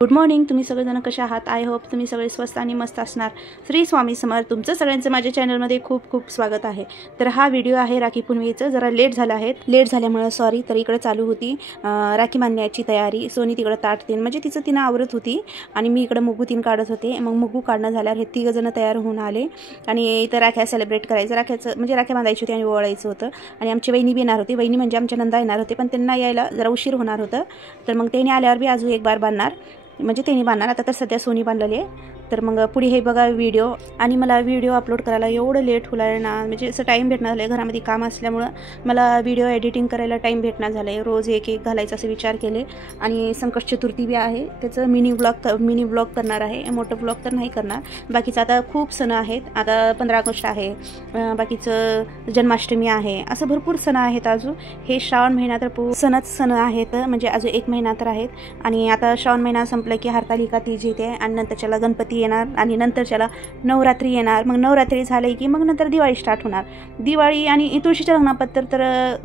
Good morning. तुम्ही सगळेजण कशा आहात? आय होप तुम्ही सगळे स्वस्त आणि मस्त असणार. श्री स्वामी समर्थ. तुमचं सगळ्यांचं माझ्या चॅनलमध्ये खूप खूप स्वागत आहे. तर हा व्हिडिओ आहे राखी पौर्णिमेचं. जरा लेट झाला आहे, लेट झाल्यामुळं सॉरी. तर इकडे चालू होती राखी बांधण्याची तयारी. सोनी तिकडं ताट तीन म्हणजे तिनं आवरत होती आणि मी इकडं मुगू तीन काढत होते. मग मुगू काढणं झाल्यावर हे तिघंजणं तयार होऊन आले आणि इथं राख्या सेलिब्रेट करायचं. राख्याचं म्हणजे राख्या बांधायची होती आणि ओवाळायचं होतं. आणि आमची वहिनी बी येणार होती. वहिनी म्हणजे आमच्या नंदा येणार होते, पण त्यांना यायला जरा उशीर होणार होतं. तर मग त्यांनी आल्यावर बी अजून एक बार बांधणार, म्हणजे त्यांनी बांधणार. आता तर सध्या सोनी बांधलेली आहे. तर मग पुढे हे बघा व्हिडिओ. आणि मला व्हिडिओ अपलोड करायला एवढं लेट होणार ना, म्हणजे असं टाईम भेटणार झालं आहे. घरामध्ये काम असल्यामुळं मला व्हिडिओ एडिटिंग करायला टाईम भेटणार झालं आहे. रोज एक एक घालायचा असं विचार केले. आणि संकष्ट चतुर्थी बी आहे, त्याचं मिनी ब्लॉग करणार आहे. मोठं ब्लॉग तर नाही करणार. बाकीचं आता खूप सण आहेत. आता 15 ऑगस्ट आहे, बाकीचं जन्माष्टमी आहे, असं भरपूर सण आहेत. अजून हे श्रावण महिना तर सण आहेत, म्हणजे अजून 1 महिना तर आहेत. आणि आता श्रावण महिना संपला की हरतालिका तीज येते आणि नंतरच्याला गणपती येणार आणि नंतरच्याला नवरात्री येणार. मग नवरात्री झाली की मग नंतर दिवाळी स्टार्ट होणार. दिवाळी आणि तुळशीच्या लग्नापत्तर तर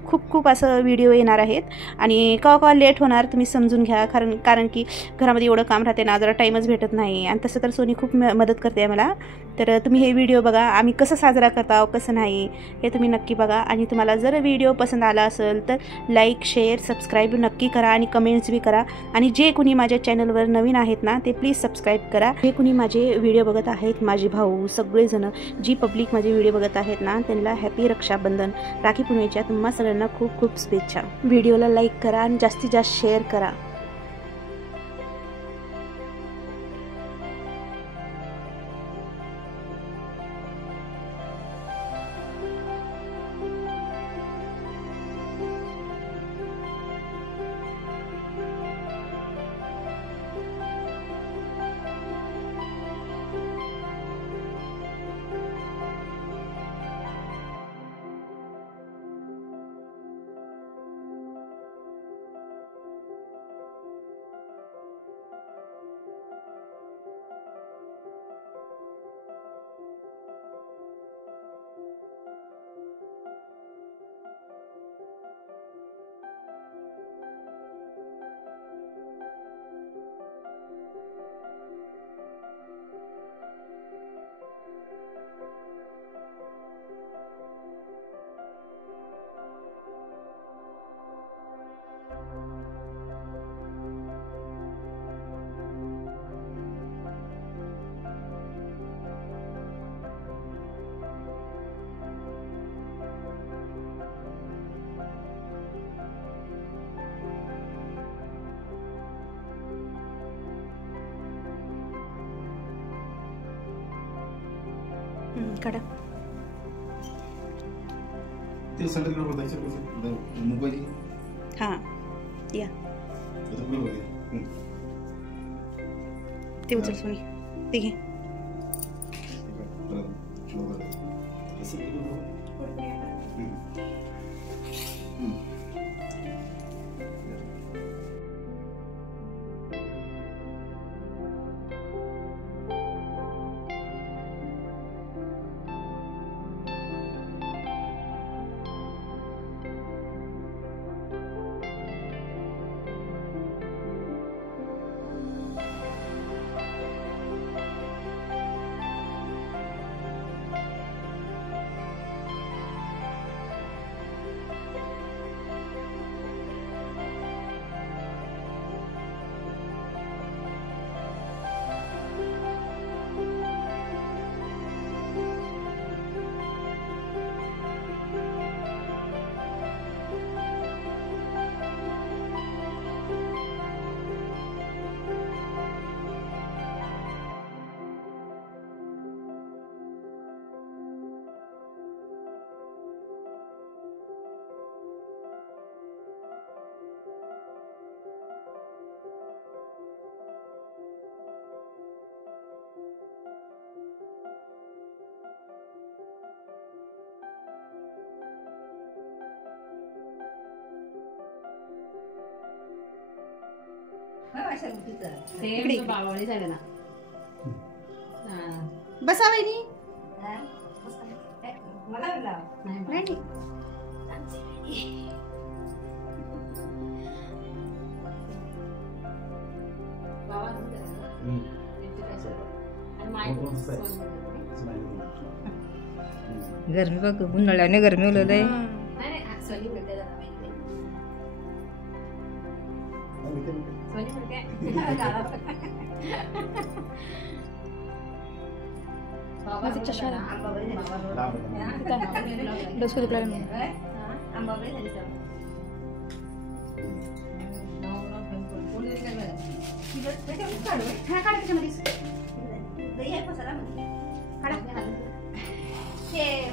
खूप असं व्हिडिओ येणार आहेत. आणि केव्हा लेट होणार तुम्ही समजून घ्या. कारण की घरामध्ये एवढं काम राहते ना, जरा टाईमच भेटत नाही. आणि तसं तर सोनी खूप मदत करते मला. तर तुम्ही हे व्हिडिओ बघा, आम्ही कसं साजरा करता कसं नाही हे तुम्ही नक्की बघा. आणि तुम्हाला जर व्हिडिओ पसंत आला असेल तर लाईक शेअर सबस्क्राईब नक्की करा आणि कमेंट्स बी करा. आणि जे कुणी माझ्या चॅनलवर नवीन आहेत ना, ते प्लीज सबस्क्राईब करा. जे कुणी माझे व्हिडिओ बघत आहेत, माझे भाऊ सगळेजण, जी पब्लिक माझे व्हिडिओ बघत आहेत ना, त्यांना हॅपी रक्षाबंधन. राखी पौर्णिमेच्या तुम्हा सगळ्यांना खूप खूप शुभेच्छा. व्हिडिओला लाईक करा आणि जास्तीत जास्त शेअर करा. काढा. ते संडे वर जायचं कसं मोबाईल. हां या ते उचल सोनी, ते घे. बसा वहिनी. नाही बाबा गरमी बघ उन्हाळ्याने गरमी होलं लय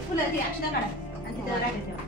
फुलं ती अक्षता काढा आणि तिथं राखेल ठेवा.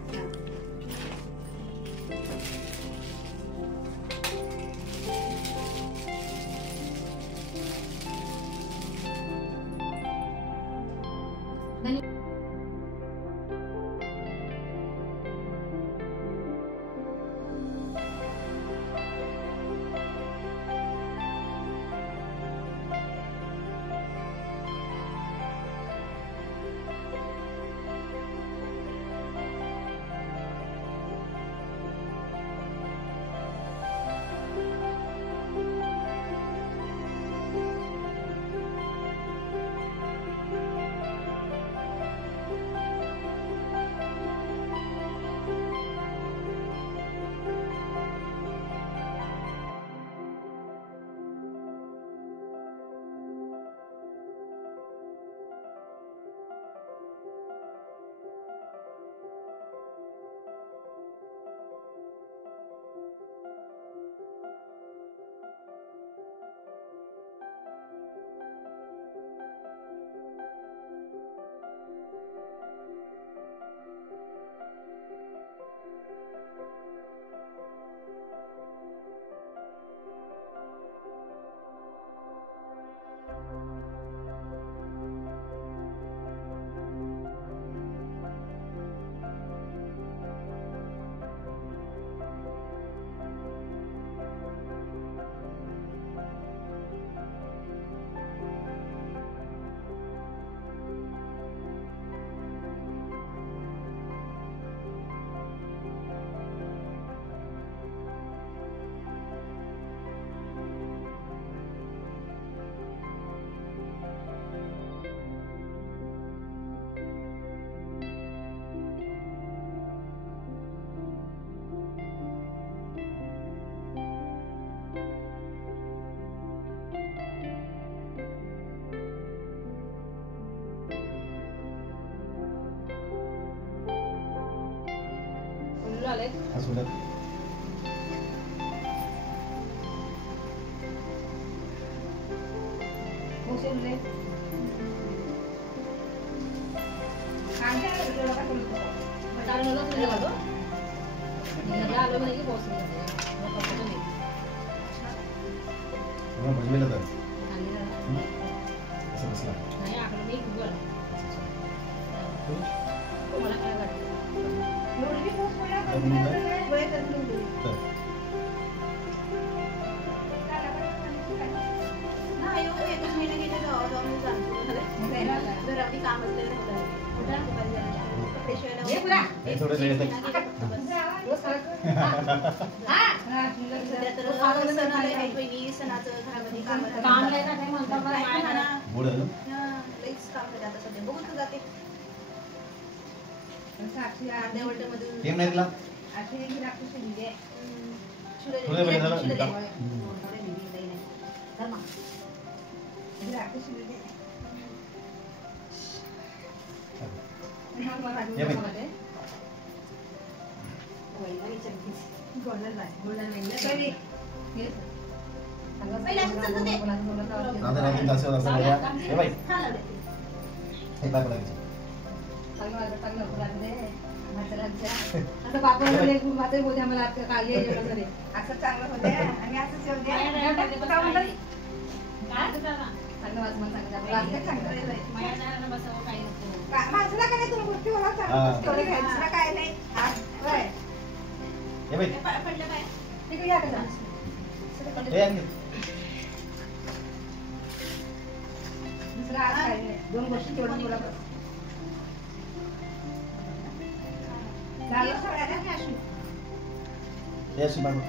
Yes, ma'am.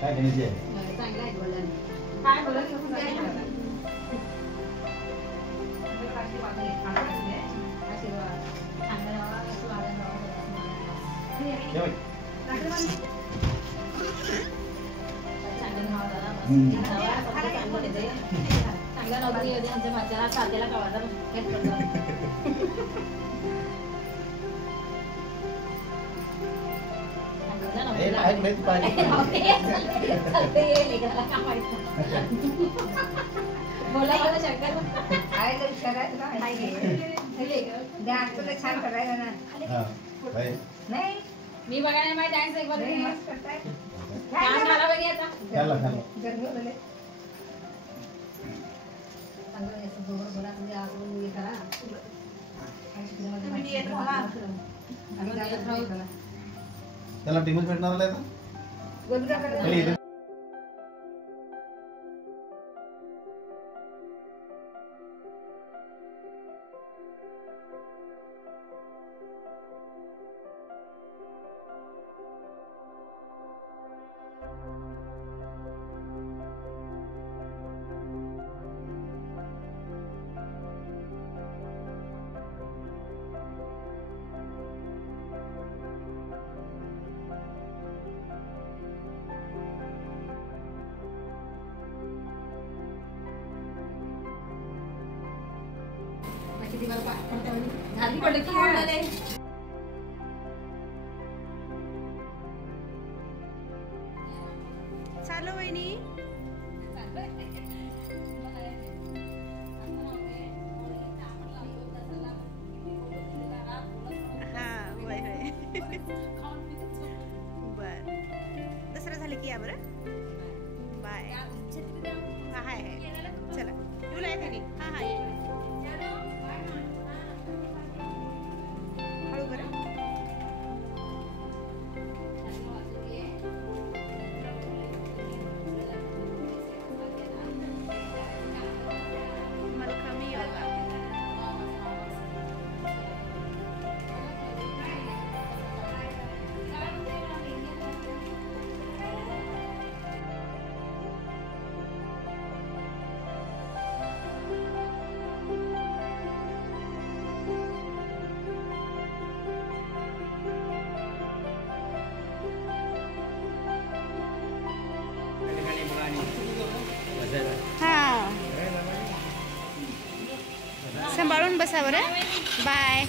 काय गणेश आहे छान करायला ना नाही मी बघायला माहिती डान्स एक बार मस्त करताय छान झाला बघ आता गरमी होते चांगलं असं जोर बोला तुम्ही आपण हे करा तुम्ही येत राहा आणि गावात राहू त्याला टीमच भेटणार आहे आता चालो वहिनी हा होय होय बर दसरा झाले की या बरं बाय हा हाय चला येऊ लाय त्यांनी हा हा ये हळू बरं हा सांभाळून बसा बरं बाय